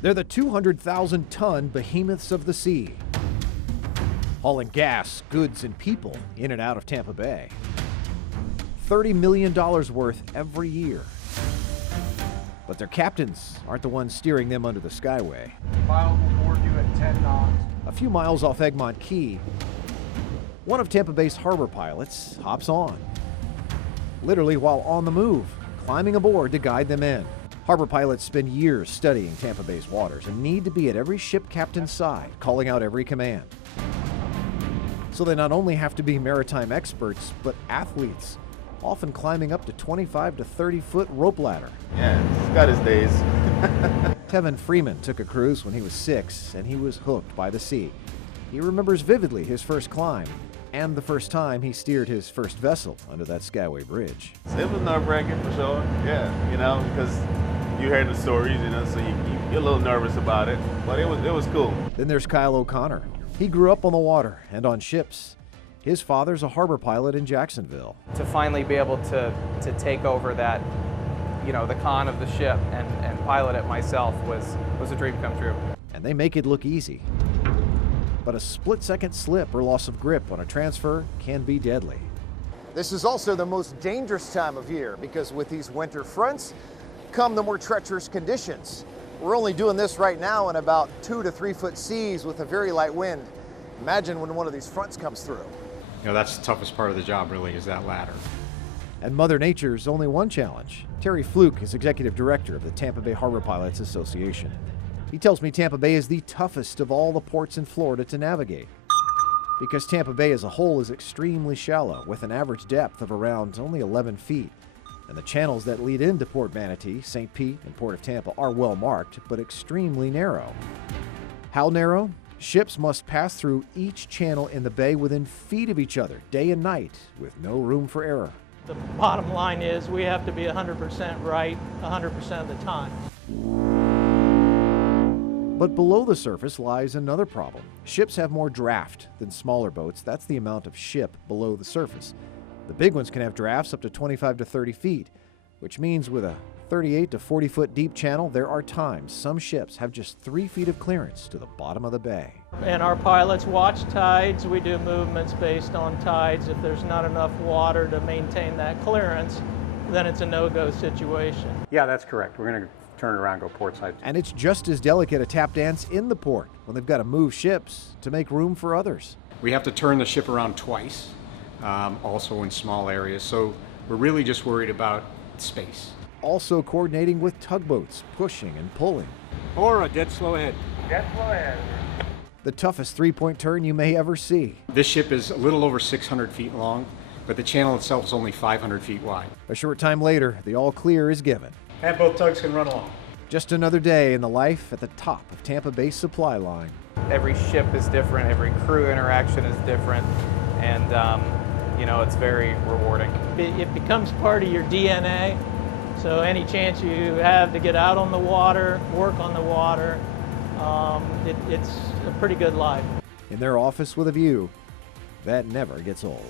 They're the 200,000-ton behemoths of the sea, hauling gas, goods, and people in and out of Tampa Bay. $30 million worth every year. But their captains aren't the ones steering them under the skyway. Mile will board you at 10 knots. A few miles off Egmont Key, one of Tampa Bay's harbor pilots hops on, literally while on the move, climbing aboard to guide them in. Harbor pilots spend years studying Tampa Bay's waters and need to be at every ship captain's side, calling out every command. So they not only have to be maritime experts, but athletes, often climbing up to 25 to 30-foot rope ladder. Yeah, he's got his days. Tevin Freeman took a cruise when he was 6, and he was hooked by the sea. He remembers vividly his first climb and the first time he steered his first vessel under that Skyway Bridge. It was nerve-wracking for sure, yeah, because you hear the stories, so you're a little nervous about it, but it was cool. Then there's Kyle O'Connor. He grew up on the water and on ships. His father's a harbor pilot in Jacksonville. To finally be able to take over that, the con of the ship and pilot it myself was a dream come true. And they make it look easy. But a split-second slip or loss of grip on a transfer can be deadly. This is also the most dangerous time of year because with these winter fronts come the more treacherous conditions. We're only doing this right now in about 2 to 3 foot seas with a very light wind. Imagine when one of these fronts comes through. That's the toughest part of the job, really, is that ladder. And Mother Nature's only one challenge. Terry Fluke is executive director of the Tampa Bay Harbor Pilots Association. He tells me Tampa Bay is the toughest of all the ports in Florida to navigate, because Tampa Bay as a whole is extremely shallow, with an average depth of around only 11 feet. And the channels that lead into Port Manatee, St. Pete, and Port of Tampa are well marked, but extremely narrow. How narrow? Ships must pass through each channel in the bay within feet of each other, day and night, with no room for error. The bottom line is we have to be 100% right 100% of the time. But below the surface lies another problem. Ships have more draft than smaller boats. That's the amount of ship below the surface. The big ones can have drafts up to 25 to 30 feet, which means with a 38 to 40 foot deep channel, there are times some ships have just 3 feet of clearance to the bottom of the bay. And our pilots watch tides. We do movements based on tides. If there's not enough water to maintain that clearance, then it's a no-go situation. Yeah, that's correct. We're going to turn it around and go port side. And it's just as delicate a tap dance in the port when they've got to move ships to make room for others. We have to turn the ship around twice, also in small areas, so we're really just worried about space. Also coordinating with tugboats, pushing and pulling. Or a dead slow ahead. Dead slow ahead. The toughest three-point turn you may ever see. This ship is a little over 600 feet long, but the channel itself is only 500 feet wide. A short time later, the all clear is given. And both tugs can run along. Just another day in the life at the top of Tampa Bay's supply line. Every ship is different, every crew interaction is different, and it's very rewarding. It becomes part of your DNA, so any chance you have to get out on the water, work on the water, it's a pretty good life. In their office with a view, that never gets old.